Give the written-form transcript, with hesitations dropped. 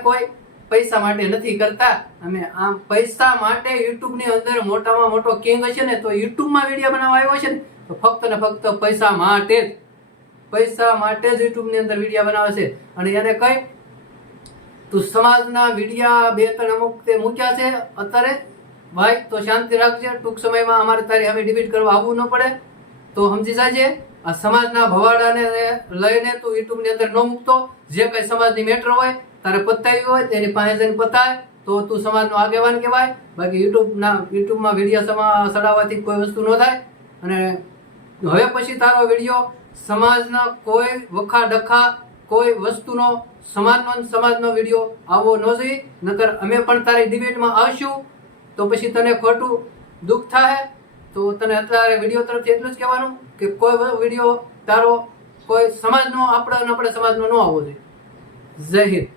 કોઈ પૈસા માટે નથી કરતા. અમે આમ પૈસા માટે યુટ્યુબ ની અંદર મોટામાં મોટો કિંગ હશે ને તો યુટ્યુબ માં વિડીયો બનાવવા આવ્યો છે ને તો ફક્ત ને ફક્ત પૈસા માટે જ યુટ્યુબ ની અંદર વિડીયો બનાવે છે. અને એને કઈ તું સમાજના વિડીયા 2-3 અમુક તે મૂક્યા છે અત્યારે ભાઈ તો શાંતિ રાખજે. ટૂંક સમયમાં અમારે તારી અમે ડિબેટ કરવા આવવું ન પડે તો સમજી જાજે. આ સમાજના ભવાડાને લઈને તું યુટ્યુબ ની અંદર ન મૂકતો. જે કઈ સમાજની મેટર હોય તારે પતાવી હોય તેની પાસે જઈને પતાય તો તું સમાજનો આગેવાન કહેવાય. બાકી યુટ્યુબમાં વિડીયો ચડાવવાથી કોઈ વસ્તુ ન થાય. અને હવે પછી તારો વિડીયો સમાજના કોઈ વખા ડખા કોઈ વસ્તુનો સમાજનો વિડીયો આવવો ન જોઈએ. નકર અમે પણ તારી ડિબેટમાં આવશું તો પછી તને ખોટું દુઃખ થાય. તો તને અત્યારે વિડીયો તરફથી એટલું જ કહેવાનું કે કોઈ વિડીયો તારો કોઈ સમાજનો આપણે સમાજનો ન આવવો જોઈએ. જય હિન્દ.